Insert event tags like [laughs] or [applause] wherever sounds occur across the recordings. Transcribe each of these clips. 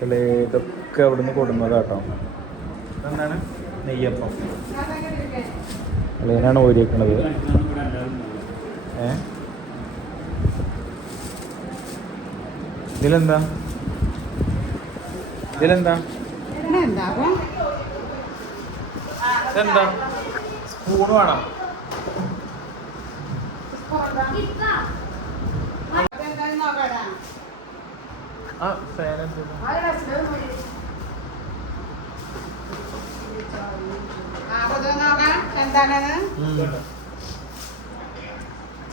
മക്കളെ ഇതൊക്കെ അവിടുന്ന് കൊടുന്നതാട്ടോ. എന്താണ് നെയ്യപ്പം. അളിയനാണ് ഓരിയേക്കണത് ഏ? ഇതിലെന്താ? ഇതിലെന്താ? എന്താ സ്പൂൺ വേണം. ആ ഫാൻ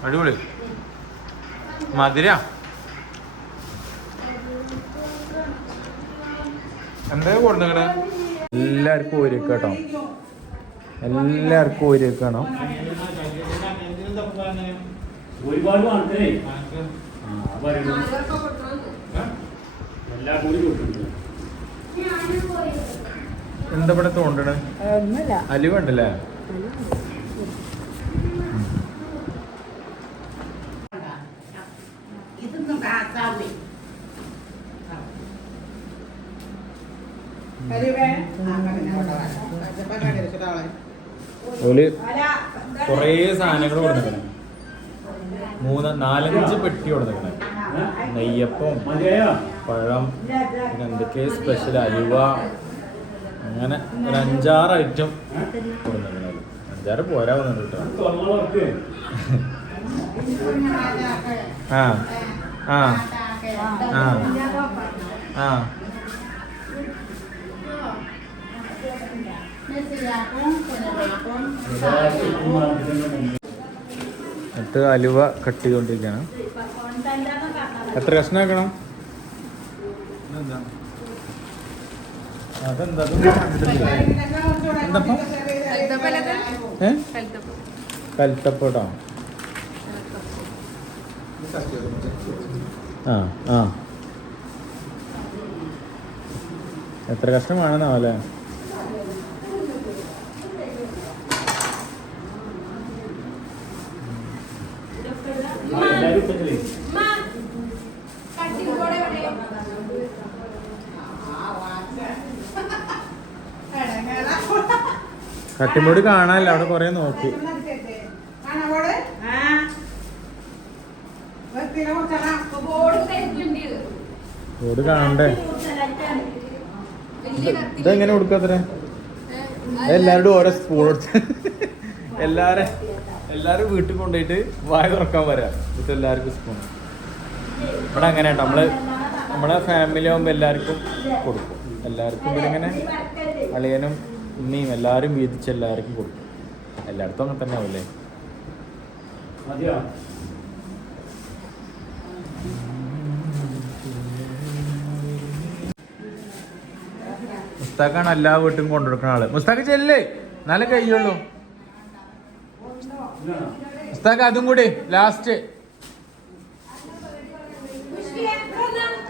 അടിപൊളി. മധുര? എന്താ കൊടുക്കണേ എല്ലാവർക്കും ഒരു കേട്ടോ എല്ലാവർക്കും ഒരു കേട്ടോ ഒരുപാട് ആൾക്കാരെ എല്ലാ കൂടി കൊടുക്കുന്നുണ്ട് എന്താ ഇവിടെ തോണ്ടണേ? ഇതൊന്നും കാത്താവേ. ഓൽ കുറേ സാധനങ്ങൾ കൊടുത്തേക്കണേ മൂന്ന് നാലഞ്ച് പെട്ടി കൊടുത്തേക്കണേ നെയ്യപ്പം. പഴം പിന്നെ എന്തൊക്കെ സ്പെഷ്യൽ അലുവ. അങ്ങനെ ഒരു അഞ്ചാറ് ഐറ്റം കൊടുക്കുന്നുണ്ട് അഞ്ചാറ് പോരാ വന്നിട്ട് ആ ആ ആ ആ. എന്നിട്ട് അലുവ കട്ട് ചെയ്തുകൊണ്ടിരിക്കുകയാണ് എത്ര കഷ്ണം ആക്കണം? അതെന്താ. എന്തപ്പം? ഏ? ആ ആ. എത്ര കഷ്ണം കട്ടിമുടി കാണാനല്ല അവിടെ കൊറേ നോക്കി. ഓട് കാണണ്ടേ? ഇതെങ്ങനെ കൊടുക്കാത്ര എല്ലാരോടും ഓരോ സ്പൂൺ കൊടുത്ത് എല്ലാരെ എല്ലാരും വീട്ടിൽ കൊണ്ടുപോയിട്ട് വായ തുറക്കാൻ വരാം. ഇത് എല്ലാവർക്കും സ്പൂൺ ഇവിടെ അങ്ങനെ നമ്മൾ നമ്മളെ ഫാമിലി ആകുമ്പോൾ എല്ലാവർക്കും കൊടുക്കും. എല്ലാവർക്കും ഇവിടെ ഇങ്ങനെ അളിയനും ഉമ്മയും എല്ലാവരും വീതിച്ച് എല്ലാവർക്കും കൊടുക്കും എല്ലായിടത്തും അങ്ങനെ തന്നെ ആവില്ലേ മുസ്താഖാണ് എല്ലാ വീട്ടും കൊണ്ടുകൊടുക്കുന്ന ആൾ. മുസ്താഖ് ചെല്ലേ. നല്ല കഴിയുള്ളൂ? മുസ്താഖ് അതും കൂടി ലാസ്റ്റ്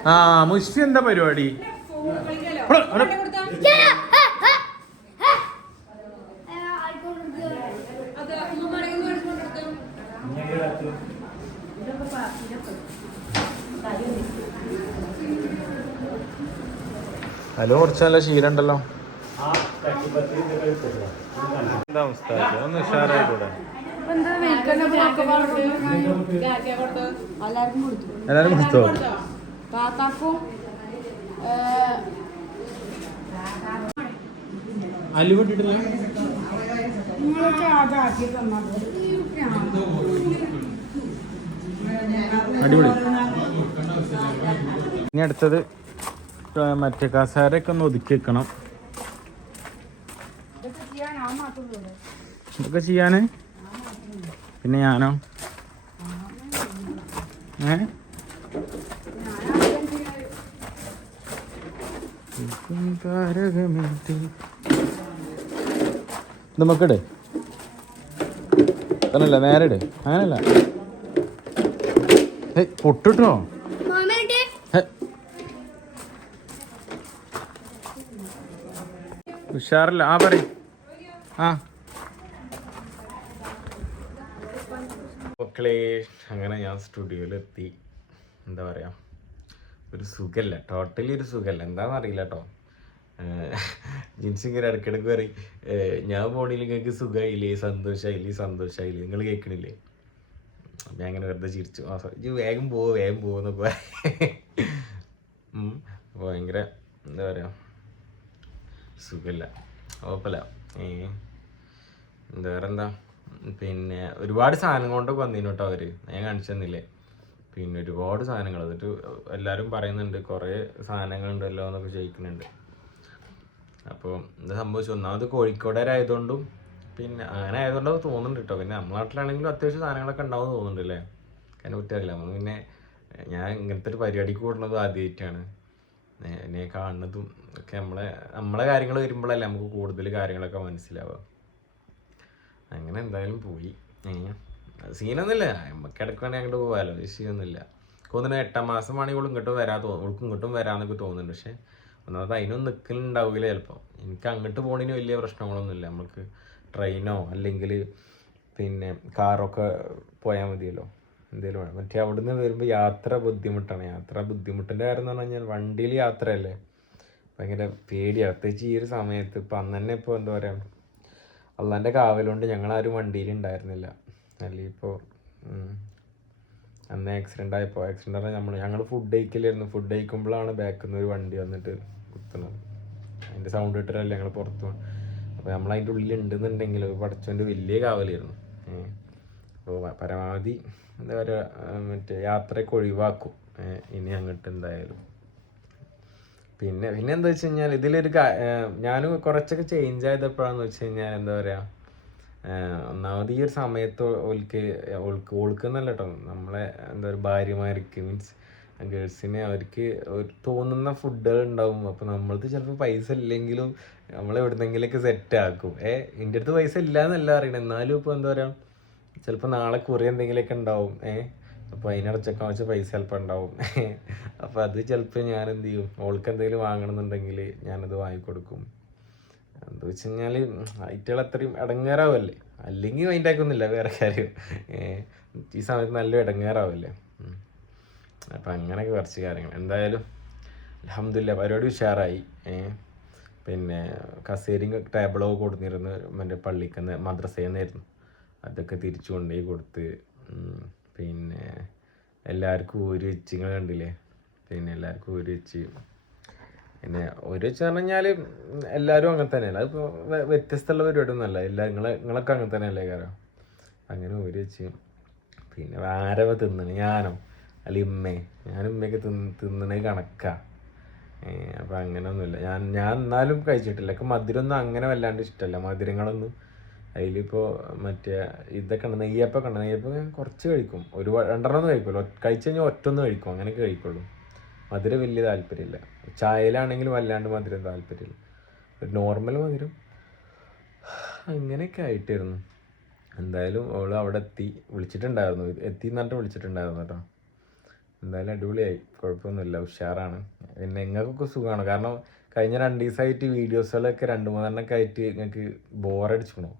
ആ മുഷ്ഫി എന്താ പരിപാടി ഇവിടെ, ഇവിടെ. ഇങ്ങനെ ഇതാക്കി. ഹലോ കുറച്ച് നല്ല ശീലം ഉണ്ടല്ലോ? എന്താ ഒന്ന് ഉഷാറായിക്കൂടെ? എല്ലാരും കൊടുത്തോ? അലു അടിപൊളി. ഇനി അടുത്തത് മറ്റേ കസേരയൊക്കെ ഒന്ന് ഒതുക്കി വെക്കണം. ഇതൊക്കെ ചെയ്യാന്? പിന്നെ ഞാനോ? ഏ? നമുക്കിടേ അങ്ങനല്ല നേരെ ഇട് അങ്ങനല്ല. ഏയ് പൊട്ടിട്ടോ? ഉഷാറില്ല. ആ പറ ആ. മക്കളെ അങ്ങനെ ഞാൻ സ്റ്റുഡിയോയിലെത്തി. എന്താ പറയാ? ഒരു സുഖമല്ല ടോട്ടലി ഒരു സുഖമല്ല എന്താണെന്ന് അറിയില്ല കേട്ടോ ജിൻസ് ഇങ്ങനെ ഇടയ്ക്കിടയ്ക്ക് പറയും ഞാൻ പോണില്ല നിങ്ങൾക്ക് സുഖമായില്ലേ സന്തോഷമായില്ലേ സന്തോഷമായില്ലേ നിങ്ങൾ കേൾക്കണില്ലേ? അപ്പം ഞാൻ അങ്ങനെ വെറുതെ ചിരിച്ചു. ആ ഇജ്ജ് വേഗം പോവോ വേഗം പോവെന്നൊക്കെ ഭയങ്കര എന്താ പറയുക സുഖമില്ല കുഴപ്പമില്ല ഏ എന്താ വേറെ പിന്നെ ഒരുപാട് സാധനം കൊണ്ടൊക്കെ വന്നിന് കേട്ടോ അവർ. ഞാൻ കാണിച്ചു തന്നില്ലേ? പിന്നെ ഒരുപാട് സാധനങ്ങൾ. എന്നിട്ട് എല്ലാവരും പറയുന്നുണ്ട് കുറേ സാധനങ്ങളുണ്ടല്ലോ എന്നൊക്കെ ചോദിക്കുന്നുണ്ട്. അപ്പോൾ എന്താ സംഭവിച്ചു ഒന്നാമത് കോഴിക്കോടുകാരായതുകൊണ്ടും പിന്നെ അങ്ങനെ ആയതുകൊണ്ടോ തോന്നുന്നുണ്ട് കേട്ടോ പിന്നെ നമ്മുടെ നാട്ടിലാണെങ്കിലും അത്യാവശ്യം സാധനങ്ങളൊക്കെ ഉണ്ടാവും തോന്നുന്നുണ്ട് അല്ലേ പറ്റി അറിയില്ല നമ്മൾ പിന്നെ ഞാൻ ഇങ്ങനത്തെ ഒരു പരിപാടിക്ക് കൂടുന്നതും ആദ്യമായിട്ടാണ് എന്നെ കാണുന്നതും ഒക്കെ നമ്മളെ നമ്മളെ കാര്യങ്ങൾ വരുമ്പോഴല്ലേ നമുക്ക് കൂടുതൽ കാര്യങ്ങളൊക്കെ മനസ്സിലാവുക. അങ്ങനെ എന്തായാലും പോയി. സീനൊന്നുമില്ല. നമുക്ക് ഇടയ്ക്കാണെങ്കിൽ അങ്ങോട്ട് പോകാമല്ലോ സീനൊന്നുമില്ല തോന്നുന്നു എട്ടാം മാസമാണെങ്കിൽ ഇവൾ ഇങ്ങോട്ടും വരാ ഇവൾക്ക് ഇങ്ങോട്ടും വരാമെന്നൊക്കെ തോന്നുന്നുണ്ട്. പക്ഷേ ഒന്നാമത് അതിനൊന്നും നിൽക്കുന്നുണ്ടാവില്ല ചിലപ്പോൾ എനിക്ക് അങ്ങോട്ട് പോകണതിന് വലിയ പ്രശ്നങ്ങളൊന്നുമില്ല. നമുക്ക് ട്രെയിനോ അല്ലെങ്കിൽ പിന്നെ കാറൊക്കെ പോയാൽ മതിയല്ലോ. എന്തെങ്കിലും വേണം. മറ്റേ അവിടുന്ന് വരുമ്പോൾ യാത്ര ബുദ്ധിമുട്ടാണ്. യാത്ര ബുദ്ധിമുട്ടിന്റെ കാര്യം എന്ന് പറഞ്ഞു കഴിഞ്ഞാൽ വണ്ടിയിൽ യാത്രയല്ലേ. ഭയങ്കര പേടിയാണ് പ്രത്യേകിച്ച് ഈ ഒരു സമയത്ത്. ഇപ്പം അന്ന് തന്നെ ഇപ്പോൾ എന്താ പറയുക അള്ളാന്റെ കാവലുകൊണ്ട് ഞങ്ങളാരും വണ്ടിയിൽ ഉണ്ടായിരുന്നില്ല അല്ലെങ്കിൽ ഇപ്പോൾ അന്ന് ആക്സിഡന്റ് ആയപ്പോൾ ആക്സിഡന്റ് പറഞ്ഞാൽ നമ്മൾ ഞങ്ങൾ ഫുഡ് കഴിക്കലായിരുന്നു. ഫുഡ് കഴിക്കുമ്പോഴാണ് ബാക്കിൽ നിന്ന് ഒരു വണ്ടി വന്നിട്ട് കുത്തുന്നത്. അതിന്റെ സൗണ്ട് ഇട്ടിട്ടല്ല ഞങ്ങൾ പുറത്ത് അപ്പോൾ നമ്മൾ അതിന്റെ ഉള്ളിൽ ഉണ്ടെന്നുണ്ടെങ്കിൽ പടച്ചോന്റെ വലിയ കാവലായിരുന്നു. അപ്പോൾ പരമാവധി എന്താ പറയുക മറ്റേ യാത്രയൊക്കെ ഒഴിവാക്കും. ഇനി അങ്ങോട്ട് എന്തായാലും. പിന്നെ പിന്നെ എന്താ വെച്ച് കഴിഞ്ഞാൽ ഇതിലൊരു ഞാനും കുറച്ചൊക്കെ ചേഞ്ച് ആയതപ്പോഴാന്ന് വെച്ച് കഴിഞ്ഞാൽ എന്താ പറയാ ഏഹ് ഒന്നാമത് ഈ ഒരു സമയത്ത് ഓൾക്ക് ഓൾക്ക് ഓൾക്ക് എന്നല്ല കേട്ടോ നമ്മളെ എന്താ പറയുക ഭാര്യമാർക്ക് മീൻസ് ഗേൾസിന് അവർക്ക് തോന്നുന്ന ഫുഡുകൾ ഉണ്ടാവും. അപ്പോൾ നമ്മളത് ചിലപ്പോൾ പൈസ ഇല്ലെങ്കിലും നമ്മൾ എവിടുന്നെങ്കിലൊക്കെ സെറ്റ് ആക്കും. ഏ എന്റെ അടുത്ത് പൈസ ഇല്ല എന്നല്ല അറിയണം എന്നാലും ഇപ്പോൾ എന്താ പറയുക ചിലപ്പോൾ നാളെ കുറി എന്തെങ്കിലുമൊക്കെ ഉണ്ടാവും. ഏ അപ്പോൾ അതിനടച്ചൊക്കെ വെച്ച പൈസ ചിലപ്പോൾ ഉണ്ടാവും. [laughs] അപ്പോൾ അത് ചിലപ്പോൾ ഞാൻ എന്ത് ചെയ്യും? ഓൾക്ക് എന്തെങ്കിലും വാങ്ങണമെന്നുണ്ടെങ്കിൽ ഞാനത് വാങ്ങിക്കൊടുക്കും എന്താ വെച്ച് കഴിഞ്ഞാൽ ഐറ്റുകൾ അത്രയും ഇടങ്ങേറാവല്ലേ? അല്ലെങ്കിൽ മൈൻഡ് ആക്കുന്നില്ല വേറെ കാര്യം. ഈ സമയത്ത് നല്ല ഇടങ്ങേറാവല്ലേ. അപ്പം അങ്ങനെയൊക്കെ കുറച്ച് കാര്യങ്ങൾ. എന്തായാലും അലഹമില്ല പരിപാടി ഉഷാറായി. പിന്നെ കസേരയും ടേബിളോ കൊടുത്തിരുന്നു മറ്റേ പള്ളിക്കുന്ന മദ്രസയിൽ നിന്നായിരുന്നു അതൊക്കെ തിരിച്ചു കൊണ്ടുപോയി കൊടുത്ത്. പിന്നെ എല്ലാവർക്കും ഊരി വെച്ച് നിങ്ങൾ കണ്ടില്ലേ? പിന്നെ എല്ലാവർക്കും ഊരി വെച്ച് പിന്നെ ഒരു വെച്ച് പറഞ്ഞാൽ എല്ലാവരും അങ്ങനെ തന്നെയല്ല? അതിപ്പോൾ വ്യത്യസ്തമുള്ള പരിപാടി ഒന്നുമല്ല എല്ലാ നിങ്ങളെ നിങ്ങളൊക്കെ അങ്ങനെ തന്നെയല്ലേ കാരണം അങ്ങനെ ഒരു വെച്ച് പിന്നെ ആരവ തിന്നണ്? ഞാനോ? അല്ല ഇമ്മേ. ഞാൻ ഉമ്മയൊക്കെ തിന്ന് തിന്നണേ കണക്കാ. അപ്പം അങ്ങനെയൊന്നുമില്ല. ഞാൻ ഞാൻ എന്നാലും കഴിച്ചിട്ടില്ല. ഒക്കെ മധുരമൊന്നും അങ്ങനെ വല്ലാണ്ട് ഇഷ്ടമല്ല. മധുരങ്ങളൊന്നും അതിലിപ്പോൾ മറ്റേ ഇതൊക്കെ ഉണ്ട് നെയ്യപ്പം കണ്ട നെയ്യപ്പം ഞാൻ കുറച്ച് കഴിക്കും. ഒരു രണ്ടെണ്ണം ഒന്നും കഴിച്ചു കഴിച്ച് കഴിഞ്ഞാൽ ഒറ്റൊന്ന് കഴിക്കും. അങ്ങനെയൊക്കെ കഴിക്കുള്ളൂ. മധുരം വലിയ താല്പര്യമില്ല. ചായയിലാണെങ്കിലും വല്ലാണ്ട് മധുരം താല്പര്യമില്ല. ഒരു നോർമൽ മധുരം. അങ്ങനെയൊക്കെ ആയിട്ടായിരുന്നു. എന്തായാലും അവൾ അവിടെ എത്തി. വിളിച്ചിട്ടുണ്ടായിരുന്നു. എത്തി എന്നിട്ട് വിളിച്ചിട്ടുണ്ടായിരുന്നു കേട്ടോ. എന്തായാലും അടിപൊളിയായി. കുഴപ്പമൊന്നുമില്ല. ഉഷാറാണ്. പിന്നെ നിങ്ങൾക്കൊക്കെ സുഖമാണ്. കാരണം കഴിഞ്ഞ രണ്ട് ദിവസമായിട്ട് വീഡിയോസുകളൊക്കെ രണ്ട് മൂന്നെണ്ണൊക്കെ ആയിട്ട് നിങ്ങൾക്ക് ബോറടിച്ചിക്കണോ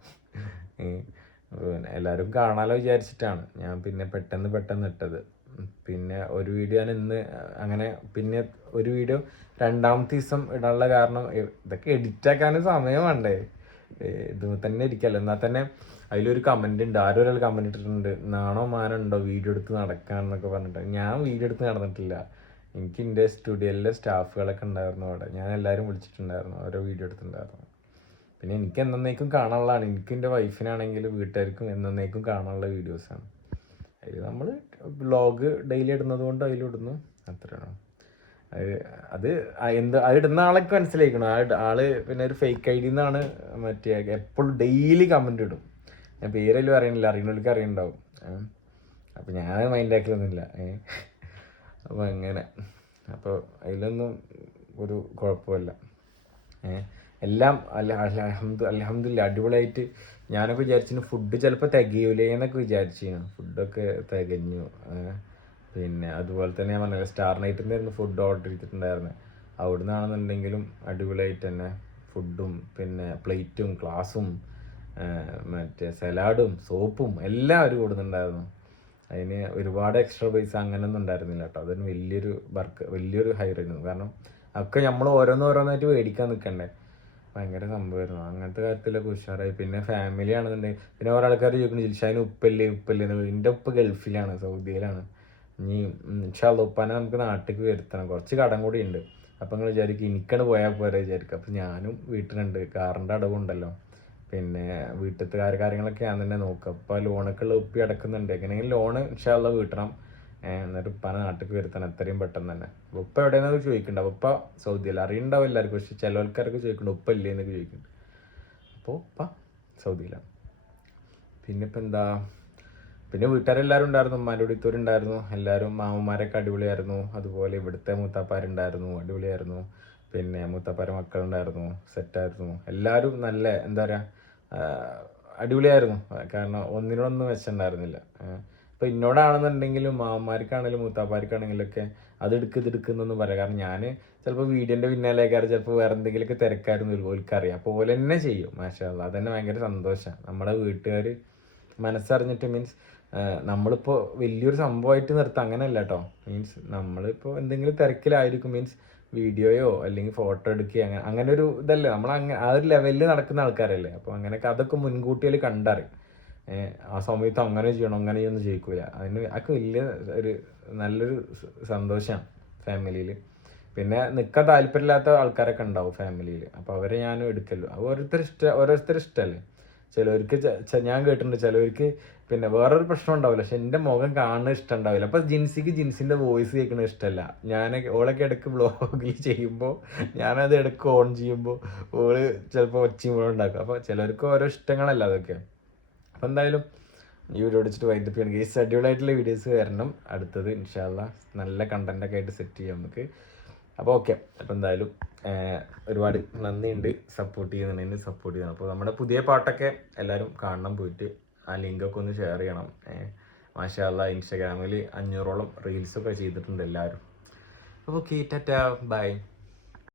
എല്ലാവരും കാണാലോ വിചാരിച്ചിട്ടാണ്. ഞാൻ പിന്നെ പെട്ടെന്ന് പെട്ടെന്ന് ഇട്ടത്. പിന്നെ ഒരു വീഡിയോ ഞാൻ ഇന്ന് അങ്ങനെ പിന്നെ ഒരു വീഡിയോ രണ്ടാമത്തെ ദിവസം ഇടാനുള്ള കാരണം ഇതൊക്കെ എഡിറ്റ് ആക്കാനും സമയം വേണ്ടേ? ഇത് തന്നെ ഇരിക്കല്ലോ? എന്നാൽ തന്നെ അതിലൊരു കമന്റ് ഉണ്ട്. ആരും ഒരാൾ കമന്റ് ഇട്ടിട്ടുണ്ട്. നാണോ മാനോ ഉണ്ടോ വീഡിയോ എടുത്ത് നടക്കാൻ എന്നൊക്കെ പറഞ്ഞിട്ട്. ഞാൻ വീഡിയോ എടുത്ത് നടന്നിട്ടില്ല. എനിക്ക് എന്റെ സ്റ്റുഡിയോയിലെ സ്റ്റാഫുകളൊക്കെ ഉണ്ടായിരുന്നു അവിടെ. ഞാൻ എല്ലാവരും വിളിച്ചിട്ടുണ്ടായിരുന്നു. ഓരോ വീഡിയോ എടുത്തിട്ടുണ്ടായിരുന്നു. പിന്നെ എനിക്ക് എന്നേക്കും കാണാനുള്ളതാണ്. എനിക്ക് എന്റെ വൈഫിനാണെങ്കിലും വീട്ടുകാർക്കും എന്നേക്കും കാണാനുള്ള വീഡിയോസാണ്. അതിൽ നമ്മൾ വ്ളോഗ് ഡെയിലി ഇടുന്നത് കൊണ്ട് അതിലിടുന്നു. അത്രയാണ് അത് അത് എന്ത് അത് ഇടുന്ന ആളൊക്കെ മനസ്സിലാക്കണം ആ ആൾ പിന്നെ ഒരു ഫേക്ക് ഐ ഡി എന്നാണ് മറ്റേ എപ്പോഴും ഡെയിലി കമന്റ് ഇടും. ഞാൻ പേരെല്ലാം അറിയണില്ല. അറിയണവർക്ക് അറിയണ്ടാവും. അപ്പം ഞാൻ മൈൻഡ് ആക്കലൊന്നുമില്ല. അപ്പം അങ്ങനെ. അപ്പോൾ അതിലൊന്നും ഒരു കുഴപ്പമില്ല. ഏഹ് എല്ലാം അലഹമ്മദ് അലഹമ്മദില്ല അടിപൊളിയായിട്ട് ഞാനൊക്കെ വിചാരിച്ചു ഫുഡ് ചിലപ്പോൾ തികയൂലേ എന്നൊക്കെ വിചാരിച്ചിരുന്നു. ഫുഡൊക്കെ തികഞ്ഞു. പിന്നെ അതുപോലെ തന്നെ ഞാൻ പറഞ്ഞത് സ്റ്റാർ നൈറ്റിൽ നിന്നായിരുന്നു ഫുഡ് ഓർഡർ ചെയ്തിട്ടുണ്ടായിരുന്നത് അവിടെ നിന്നാണെന്നുണ്ടെങ്കിലും അടിപൊളിയായിട്ട് തന്നെ ഫുഡും പിന്നെ പ്ലേറ്റും ഗ്ലാസും മറ്റേ സലാഡും സോപ്പും എല്ലാം അവർ കൂടുന്നുണ്ടായിരുന്നു അതിന് ഒരുപാട് എക്സ്ട്രാ പൈസ അങ്ങനെയൊന്നും ഉണ്ടായിരുന്നില്ല കേട്ടോ. അതൊരു വലിയൊരു വർക്ക് വലിയൊരു ഹൈറായിരുന്നു കാരണം ഒക്കെ നമ്മൾ ഓരോന്നോരോന്നായിട്ട് മേടിക്കാൻ നിൽക്കണ്ടേ ഭയങ്കര സംഭവമായിരുന്നു. അങ്ങനത്തെ കാര്യത്തിലൊക്കെ ഉഷാറായി. പിന്നെ ഫാമിലി ആണെന്നുണ്ടെങ്കിൽ പിന്നെ ഓരോ ആൾക്കാർ ചോദിക്കുന്നു ജിൽഷാന് ഉപ്പല്ലേ? ഉപ്പല്ലേ? എന്ന് എന്റെ ഉപ്പ് ഗൾഫിലാണ് സൗദിയിലാണ്. ഇനി ഇൻഷാല്ല ഉപ്പാനെ നമുക്ക് നാട്ടിലേക്ക് വരുത്തണം. കുറച്ച് കടം കൂടി ഉണ്ട്. അപ്പം നിങ്ങൾ വിചാരിക്കും എനിക്കാണ് പോയാൽ പോരെ വിചാരിക്കും. അപ്പം ഞാനും വീട്ടിലുണ്ട്. കാറിന്റെ അടവുണ്ടല്ലോ പിന്നെ വീട്ടിലത്തെ കാര്യ കാര്യങ്ങളൊക്കെ ഞാൻ തന്നെ നോക്കുക അപ്പോൾ ലോണൊക്കെ ഉള്ള ഉപ്പി അടക്കുന്നുണ്ട്. എങ്ങനെയെങ്കിലും ലോണ് ഇൻഷാല്ല വീട്ടണം. എന്നിട്ട് ഉപ്പാനെ നാട്ടിലേക്ക് വരുത്തണം. എത്രയും പെട്ടെന്ന് തന്നെ. ഉപ്പ എവിടെയാണെന്ന് ചോദിക്കുന്നുണ്ട് അപ്പോൾ ഉപ്പ സൗദിയിൽ അറിയണ്ടാവും എല്ലാവർക്കും. പക്ഷെ ചില ആൾക്കാരൊക്കെ ചോദിക്കുന്നുണ്ട് ഉപ്പ ഇല്ലേ? എന്നൊക്കെ ചോദിക്കുന്നുണ്ട് അപ്പോൾ ഉപ്പ സൗദിയിലാണ്. പിന്നെ എന്താ? പിന്നെ വീട്ടുകാരെല്ലാവരും ഉണ്ടായിരുന്നു. ഉമ്മാന്റെ ഉടിത്തൂരുണ്ടായിരുന്നു എല്ലാവരും മാമന്മാരൊക്കെ അടിപൊളിയായിരുന്നു. അതുപോലെ ഇവിടുത്തെ മൂത്താപ്പാരുണ്ടായിരുന്നു. അടിപൊളിയായിരുന്നു. പിന്നെ മൂത്താപ്പാരെ മക്കളുണ്ടായിരുന്നു. സെറ്റായിരുന്നു. എല്ലാവരും നല്ല എന്താ പറയുക അടിപൊളിയായിരുന്നു. കാരണം ഒന്നിനൊന്നും വെച്ചിട്ടുണ്ടായിരുന്നില്ല ഇപ്പം എന്നോടാണെന്നുണ്ടെങ്കിലും മാമ്മാർക്കാണെങ്കിലും മൂത്താപ്പാർക്കാണെങ്കിലും ഒക്കെ അത് എടുക്ക് ഇത് എടുക്കുന്നൊന്നും പറയാം. കാരണം ഞാൻ ചിലപ്പോൾ വീഡിയോന്റെ പിന്നാലേക്കാർ ചിലപ്പോൾ വേറെ എന്തെങ്കിലുമൊക്കെ തിരക്കായിരുന്നു ഓൽക്കറിയാം. അപ്പോൾ ഓല തന്നെ ചെയ്യും. മാഷാ അത് അതന്നെ ഭയങ്കര സന്തോഷമാണ് നമ്മുടെ വീട്ടുകാർ മനസ്സറിഞ്ഞിട്ട് മീൻസ് നമ്മളിപ്പോൾ വലിയൊരു സംഭവമായിട്ട് നിർത്താം. അങ്ങനെയല്ല കേട്ടോ മീൻസ് നമ്മളിപ്പോൾ എന്തെങ്കിലും തിരക്കിലായിരിക്കും. മീൻസ് വീഡിയോയോ അല്ലെങ്കിൽ ഫോട്ടോ എടുക്കുക അങ്ങനെ അങ്ങനെ ഒരു ഇതല്ലേ. നമ്മൾ അങ്ങനെ ആ ഒരു ലെവലിൽ നടക്കുന്ന ആൾക്കാരല്ലേ. അപ്പോൾ അങ്ങനെയൊക്കെ അതൊക്കെ മുൻകൂട്ടിയിൽ കണ്ടറിയും. ആ സമയത്ത് അങ്ങനെ ചെയ്യണം അങ്ങനെ ചെയ്യണം ചെയ്യിക്കൂല അതിന് അതൊക്കെ വലിയ ഒരു നല്ലൊരു സന്തോഷമാണ് ഫാമിലിയിൽ പിന്നെ നിൽക്കാൻ താല്പര്യമില്ലാത്ത ആൾക്കാരൊക്കെ ഉണ്ടാവും ഫാമിലിയിൽ അപ്പോൾ അവരെ ഞാൻ എടുക്കല്ലോ ഓരോരുത്തർ ഇഷ്ട ഓരോരുത്തർ ഇഷ്ടമല്ലേ ചിലവർക്ക് ഞാൻ കേട്ടിട്ടുണ്ട് ചിലവർക്ക് പിന്നെ വേറൊരു പ്രശ്നം ഉണ്ടാവില്ല. പക്ഷെ എന്റെ മുഖം കാണുന്നത് ഇഷ്ടം ഉണ്ടാവില്ല. അപ്പോൾ ജിൻസിക്ക് ജിൻസിന്റെ വോയിസ് കേൾക്കുന്നത് ഇഷ്ടമല്ല. ഞാൻ ഓളൊക്കെ ഇടയ്ക്ക് ബ്ലോഗിൽ ചെയ്യുമ്പോൾ ഞാനത് ഇടയ്ക്ക് ഓൺ ചെയ്യുമ്പോൾ ഓൾ ചിലപ്പോൾ ഒച്ചയും കൂടെ ഉണ്ടാക്കും. അപ്പോൾ ചിലർക്ക് ഓരോ ഇഷ്ടങ്ങളല്ല അതൊക്കെ. അപ്പോൾ എന്തായാലും ഈ വീഡിയോ അടിച്ചിട്ട് വൈകിട്ട് ഗേസ് അടിപൊളിയായിട്ടുള്ള വീഡിയോസ് വരണം. അടുത്തത് ഇൻഷാല്ല നല്ല കണ്ടന്റൊക്കെ ആയിട്ട് സെറ്റ് ചെയ്യാം നമുക്ക്. അപ്പോൾ ഓക്കെ അപ്പോൾ എന്തായാലും ഒരുപാട് നന്ദിയുണ്ട് സപ്പോർട്ട് ചെയ്യുന്നതിന് സപ്പോർട്ട് ചെയ്യണം അപ്പോൾ നമ്മുടെ പുതിയ പാട്ടൊക്കെ എല്ലാവരും കാണണം പോയിട്ട്. ആ ലിങ്കൊക്കെ ഒന്ന് ഷെയർ ചെയ്യണം. മാഷാല്ല ഇൻസ്റ്റാഗ്രാമിൽ അഞ്ഞൂറോളം റീൽസൊക്കെ ചെയ്തിട്ടുണ്ട് എല്ലാവരും. അപ്പോൾ ഓക്കെ ടാറ്റാ. ബൈ